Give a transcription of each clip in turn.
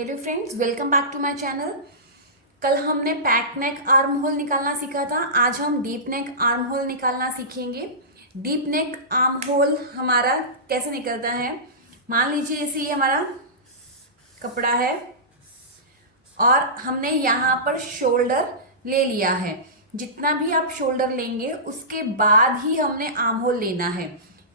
Hello friends, welcome back to my channel. कल हमने pack नेक arm hole निकालना सीखा था। आज हम डीप नेक आर्म होल निकालना सीखेंगे। डीप नेक आर्म होल हमारा कैसे निकलता है, मान लीजिए इसे ये हमारा कपड़ा है और हमने यहाँ पर शोल्डर ले लिया है। जितना भी आप शोल्डर लेंगे उसके बाद ही हमने आर्म होल लेना है।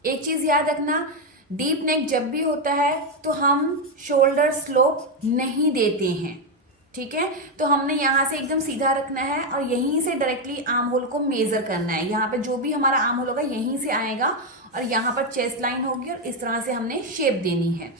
एक चीज याद रखना, डीप नेक जब भी होता है तो हम शोल्डर स्लोप नहीं देते हैं, ठीक है। तो हमने यहाँ से एकदम सीधा रखना है और यहीं से डायरेक्टली आर्म होल को मेजर करना है। यहाँ पे जो भी हमारा आर्म होल होगा यहीं से आएगा और यहाँ पर चेस्ट लाइन होगी और इस तरह से हमने शेप देनी है।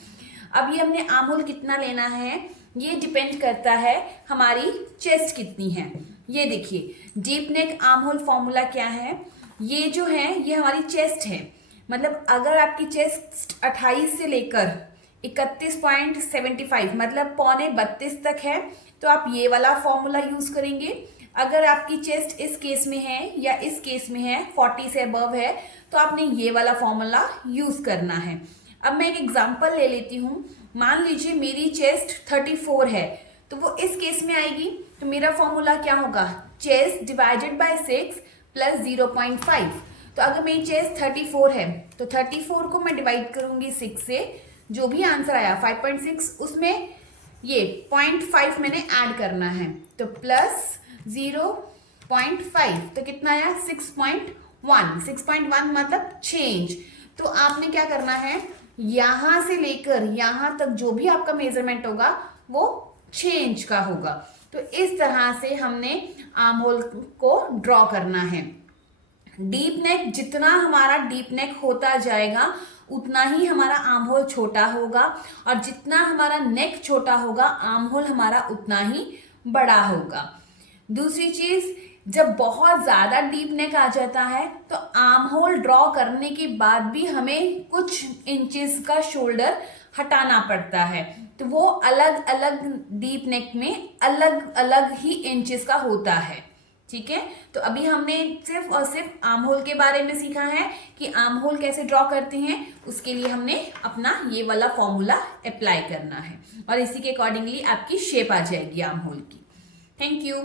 अब ये हमने आर्म होल कितना लेना है ये डिपेंड करता है हमारी चेस्ट कितनी है। ये देखिए, deep neck arm hole formula क्या है, ये जो है ये हमारी चेस्ट है। मतलब अगर आपकी चेस्ट 28 से लेकर 31.75 मतलब 31.25 तक है तो आप ये वाला फॉर्मूला यूज करेंगे। अगर आपकी चेस्ट इस केस में है या इस केस में है 40 से अबव है तो आपने ये वाला फॉर्मूला यूज करना है। अब मैं एक एग्जांपल ले लेती हूँ। मान लीजिए मेरी चेस्ट 34 है तो वो इस केस में आएगी। तो मेरा फॉर्मूला क्या होगा, चेस्ट डिवाइडेड बाय 6 प्लस 0.5। तो अगर मेरी चेस्ट 34 है तो 34 को मैं डिवाइड करूंगी 6 से, जो भी आंसर आया 5.6 उसमें ये 0.5 मैंने ऐड करना है तो प्लस 0.5 तो कितना आया 6.1। 6.1 मतलब चेंज। तो आपने क्या करना है, यहां से लेकर यहां तक जो भी आपका मेजरमेंट होगा वो चेंज का होगा। तो इस तरह से हमने आर्म होल को ड्रॉ करना है। डीप नेक जितना हमारा डीप नेक होता जाएगा उतना ही हमारा आर्म होल छोटा होगा और जितना हमारा नेक छोटा होगा आर्म होल हमारा उतना ही बड़ा होगा। दूसरी चीज, जब बहुत ज्यादा डीप नेक आ जाता है तो आर्म होल ड्रॉ करने के बाद भी हमें कुछ इंचेस का शोल्डर हटाना पड़ता है। तो वो अलग अलग डीप नेक में अलग अलग ही इंचेस का होता है, ठीक है। तो अभी हमने सिर्फ और सिर्फ आर्म होल के बारे में सीखा है कि आर्म होल कैसे ड्रॉ करते हैं। उसके लिए हमने अपना ये वाला फॉर्मूला अप्लाई करना है और इसी के अकॉर्डिंगली आपकी शेप आ जाएगी आर्म होल की। Thank you.